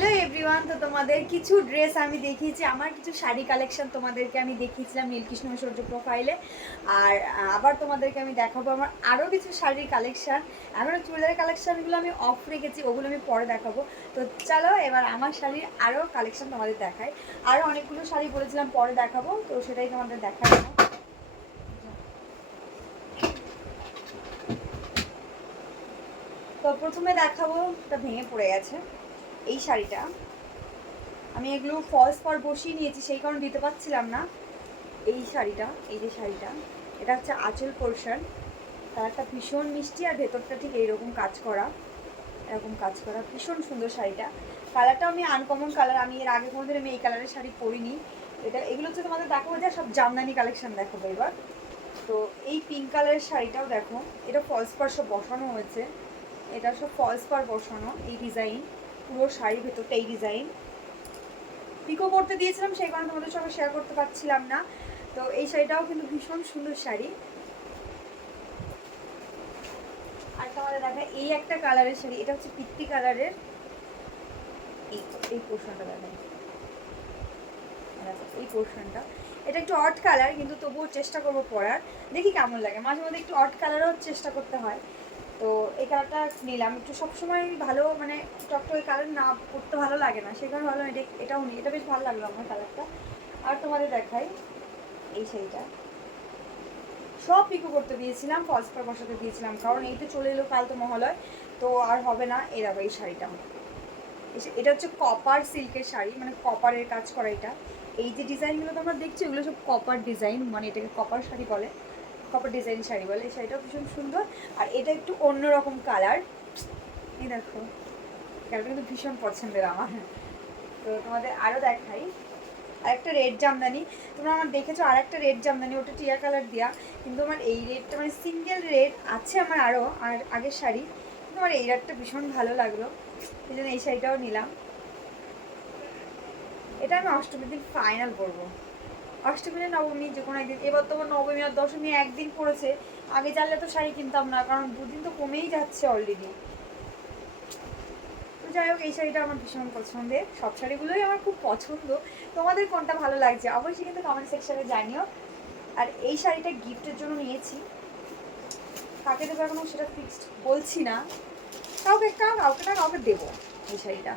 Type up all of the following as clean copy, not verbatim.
Hello everyone, তো তোমাদের কিছু ড্রেস আমি দেখিয়েছি, আমার কিছু শাড়ি কালেকশন তোমাদেরকে আমি দেখিয়েছিলাম নীলকৃষ্ণ ঐশ্বর্য প্রোফাইলে। আর আবার তোমাদেরকে আমি দেখাবো আমার আরও কিছু শাড়ির কালেকশন। এখনও চুড়িদারের কালেকশনগুলো আমি অফ রেখেছি, ওগুলো আমি পরে দেখাবো। তো চলো এবার আমার শাড়ির আরও কালেকশন তোমাদের দেখাই। আরও অনেকগুলো শাড়ি বলেছিলাম পরে দেখাবো, তো সেটাই তোমাদের দেখাবো। তো প্রথমে দেখাবো, এটা ভেঙে পড়ে গেছে এই শাড়িটা। আমি এগুলো ফলস পার বসিয়ে নিয়েছি, সেই কারণে দিতে পারছিলাম না। এই শাড়িটা, এই যে শাড়িটা, এটা হচ্ছে আঁচল পোর্শন। কালারটা ভীষণ মিষ্টি আর ভেতরটা ঠিক এইরকম কাজ করা, এরকম কাজ করা, ভীষণ সুন্দর শাড়িটা। কালারটা আমি আনকমন কালার, আমি এর আগে কোনোদিন আমি এই কালারের শাড়ি পরিনি। এগুলো হচ্ছে তোমাদের দেখাবো যে সব জামদানি কালেকশন দেখাবো এবার। তো এই পিঙ্ক কালারের শাড়িটাও দেখো, এটা ফলস পার সব বসানো হয়েছে, এটা সব ফলস পার বসানো। এই ডিজাইন পুরো শাড়ির ভেতরটা এই ডিজাইন। পিকো করতে দিয়েছিলাম, সেই কারণে তোমাদের সঙ্গে শেয়ার করতে পারছিলাম না। তো এই শাড়িটাও কিন্তু ভীষণ সুন্দর শাড়ি। আর তোমাদের দেখা এই একটা কালারের শাড়ি, এটা হচ্ছে পিত্তি কালারের। এই পোর্শনটা দেখা, এই পোর্শনটা এটা একটু অড কালার, কিন্তু তবুও চেষ্টা করবো পরার, দেখি কেমন লাগে। মাঝে মধ্যে একটু অড কালারও চেষ্টা করতে হয়। তো এই কালারটা নিলাম, একটু সবসময় ভালো মানে টকটকে কালার না পরতে ভালো লাগে না, সেই কারণে ভালো এটাও নিই। এটা বেশ ভালো লাগলো আমার কালারটা। আর তোমাদের দেখাই এই শাড়িটা, সব পিকো করতে দিয়েছিলাম, ফলস পার বসাতে দিয়েছিলাম, কারণ এই তো চলে এলো কাল তো মহালয়, তো আর হবে না। এই দেখো এই শাড়িটা, এটা হচ্ছে কপার সিল্কের শাড়ি, মানে কপারের কাজ করা। এটা এই যে ডিজাইনগুলো তোমরা দেখছো, এগুলো সব কপার ডিজাইন, মানে এটাকে কপার শাড়ি বলে, কপার ডিজাইন শাড়ি বলে। এই শাড়িটাও ভীষণ সুন্দর। আর এটা একটু অন্যরকম কালার, এই দেখো কালারটা কিন্তু ভীষণ পছন্দের আমার। তো তোমাদের আরও দেখাই আর একটা রেড জামদানি। তোমরা আমার দেখেছো আর একটা রেড জামদানি, ওটা টিয়া কালার দেওয়া, কিন্তু আমার এই রেডটা মানে সিঙ্গেল রেড আছে আমার আরও আর আগের শাড়ি, কিন্তু আমার এই রেডটা ভীষণ ভালো লাগলো, এই জন্য এই শাড়িটাও নিলাম। এটা আমি অষ্টমীর দিন ফাইনাল পরবো, অষ্টমী নবমী যে কোনো একদিন। এবার তোমার নবমী আর দশমী একদিন পড়েছে, আগে জানলে তো শাড়ি কিনতাম না, কারণ দুদিন তো কমেই যাচ্ছে অলরেডি। তো যাই হোক এই শাড়িটা আমার ভীষণ পছন্দের, সব শাড়িগুলোই আমার খুব পছন্দ। তোমাদের কোনটা ভালো লাগছে অবশ্যই কিন্তু কমেন্ট সেকশনে জানিও। আর এই শাড়িটা গিফটের জন্য নিয়েছি, কাকে দেবো এখনো সেটা ফিক্সড বলছি না, কাউকে দেবো এই শাড়িটা।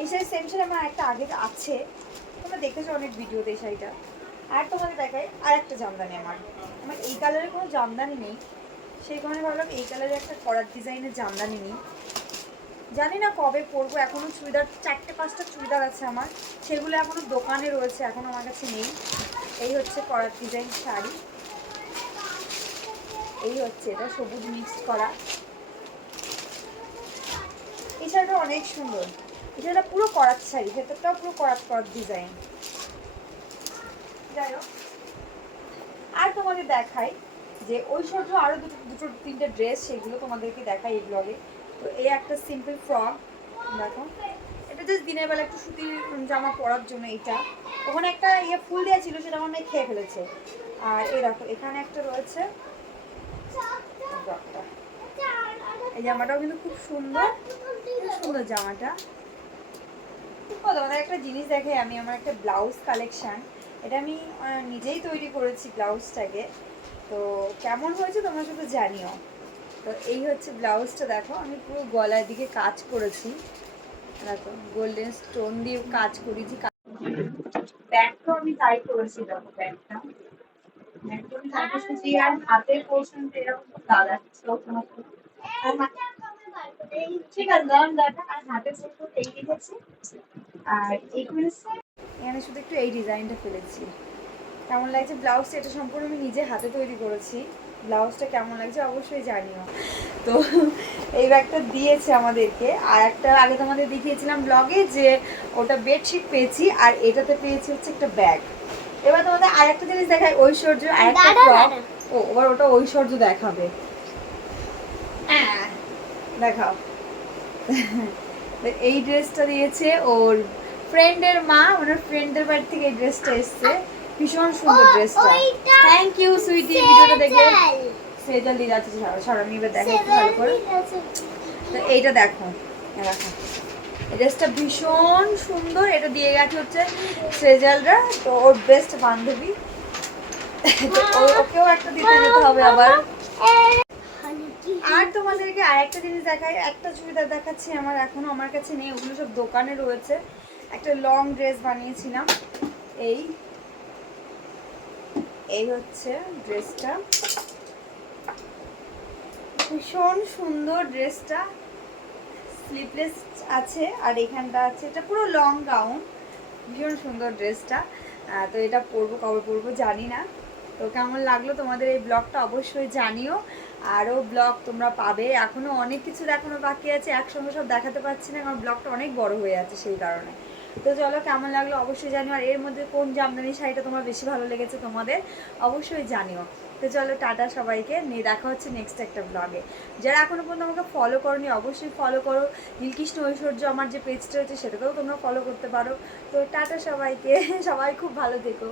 এই শাড়ির সেম শাড়ি আমার একটা আগে আছে, তোমরা দেখেছো অনেক ভিডিওতে এই শাড়িটা। আর তোমাদের দেখাই আর একটা জামদানি, আমার এই কালারের কোনো জামদানি নেই, সেই কারণে ভাবলাম এই কালারের একটা করার ডিজাইনের জামদানি নিই। জানি না কবে পরবো, এখনও চুড়িদার 4-5টা চুড়িদার আছে আমার, সেগুলো এখনও দোকানে রয়েছে, এখন আমার কাছে নেই। এই হচ্ছে করার ডিজাইন শাড়ি, এই হচ্ছে এটা সবুজ মিক্সড করা। এই শাড়িটা অনেক সুন্দর, এই শাড়িটা পুরো করাত শাড়ি, ভেতরটাও পুরো করাত ডিজাইন। যাই হোক আর তোমাদের দেখাই যে ঐশ্বর্য আরও দুটো তিনটে ড্রেস, সেগুলো তোমাদেরকে দেখাই এই ব্লগে। তো এই একটা সিম্পল ফ্রক দেখো, এটা জাস্ট দিনের বেলা একটু সুতির জামা পরার জন্য। এটা ওখানে একটা ফুল দেওয়া ছিল, সেটা আমার মেয়ে খেয়ে ফেলেছে। আর এই দেখো এখানে একটা রয়েছে, এই জামাটাও কিন্তু খুব সুন্দর, খুব সুন্দর জামাটা। তোমাদের একটা জিনিস দেখে আমি, আমার একটা ব্লাউজ কালেকশান, এটা আমি নিজেই তৈরি করেছি ব্লাউজটাকে। তো কেমন হয়েছে তোমরা শুধু জানিও। তো এই হচ্ছে ব্লাউজটা, দেখো আমি পুরো গলার দিকে কাজ করেছি, দেখো গোল্ডেন স্টোন দিয়ে কাজ করেছি। ব্যাগটাও আমি তাই করেছি, দেখো ব্যাগটা একদম সুতি, আর হাতের পোর্শনটা এরকম দাঁড়াচ্ছে, ঠিক আছে আর হাতের পোর্শন এই রেখেছি। আর এখানে শুধু একটু এই ডিজাইনটা ফেলেছি। কেমন লাগছে ব্লাউজটা, এটা সম্পূর্ণ আমি নিজে হাতে তৈরি করেছি। ব্লাউজটা কেমন লাগছে অবশ্যই জানিও। তো এই ব্যাগটা দিয়েছে আমাদেরকে। আর একটা আগে তোমাদের দেখিয়েছিলাম ব্লগে যে ওটা বেডশিট পেয়েছি, আর এটাতে পেয়েছি হচ্ছে একটা ব্যাগ। এবার তোমাদের আর একটা জিনিস দেখাই, ঐশ্বর্য আর একটা ফ্রক। ও এবার ওটা ঐশ্বর্য দেখাবে, দেখাও। এই ড্রেসটা দিয়েছে ওর ফ্রেন্ডের মা, ওনার ফ্রেন্ডের বাড়ি থেকে এই ড্রেসটা এসছে, ভীষণ সুন্দর ড্রেসটা। থ্যাংক ইউ সুইটি, ভিডিওটা দেখে সেজল দিয়ে যাচ্ছে, সরানি এবার দেখো একটু ভালো করে। তো এইটা দেখো, দেখো ড্রেসটা ভীষণ সুন্দর, এটা দিয়ে গেছে হচ্ছে সেজালরা, তো ওর বেস্ট বান্ধবী, তো ওকেও একটা দিতে যেতে হবে আবার। আর তোমাদেরকে আরেকটা জিনিস দেখাই, একটা চুড়িদার দেখাচ্ছি, আমার এখনো আমার কাছে নেই, ওগুলো সব দোকানে রয়েছে। একটা লং ড্রেস বানিয়েছিলাম, এই এই হচ্ছে ড্রেসটা, ভীষণ সুন্দর ড্রেসটা, স্লিভলেস আছে আর এখানটা আছে, এটা পুরো লং গাউন, ভীষণ সুন্দর ড্রেসটা। তো এটা পরবো, কবে পরবো জানি না। তো কেমন লাগলো তোমাদের এই ব্লগটা অবশ্যই জানিও। আরও ব্লগ তোমরা পাবে, এখনও অনেক কিছু দেখানো বাকি আছে, একসঙ্গে সব দেখাতে পারছি না কারণ ব্লগটা অনেক বড় হয়ে যাচ্ছে সেই কারণে। তো চলো, কেমন লাগলো অবশ্যই জানিও, আর এর মধ্যে কোন জামদানি শাড়িটা তোমার বেশি ভালো লেগেছে তোমাদের অবশ্যই জানিও। তো চলো, টাটা সবাইকে, নিয়ে দেখা হচ্ছে নেক্সট একটা ব্লগে। যারা এখনও পর্যন্ত আমাকে ফলো করোনি অবশ্যই ফলো করো, নীলকৃষ্ণ ঐশ্বর্য আমার যে পেজটা রয়েছে সেটাকেও তোমরা ফলো করতে পারো। তো টাটা সবাইকে, সবাই খুব ভালো থেকো।